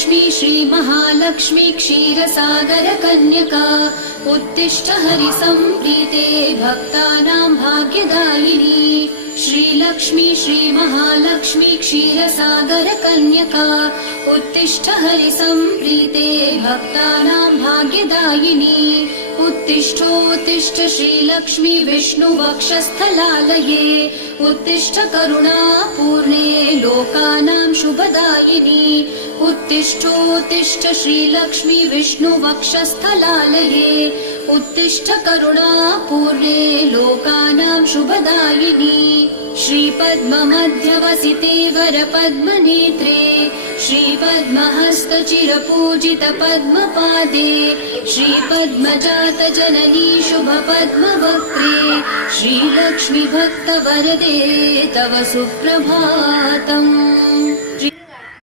श्रीलक्ष्मी श्रीमहालक्ष्मी क्षीरसागर कन्यका उत्तिष्ठ हरिसम्प्रीते भक्तानां भाग्यदायिनी श्रीलक्ष्मी श्रीमहालक्ष्मी क्षीरसागर कन्यका उत्तिष्ठ हरिसम्प्रीते भक्तानां भाग्यदायिनी उत्तिष्ठोत्तिष्ठ श्रीलक्ष्मी विष्णुवक्षस्थलालये उत्तिष्ठ करुणापूर्णे लोकानां शुभदायिनी उत्तिष्ठोत्तिष्ठ श्रीलक्ष्मी विष्णुवक्षस्थलालये उत्तिष्ठ करुणापूर्णे लोकानां शुभदायिनी श्रीपद्ममध्यवसिते वरपद्मनेत्रे श्रीपद्महस्तचिरपूजित पद्मपादे श्रीपद्मजातजननी शुभपद्मवक्त्रे श्रीलक्ष्मी भक्तवरदे तव सुप्रभातम्।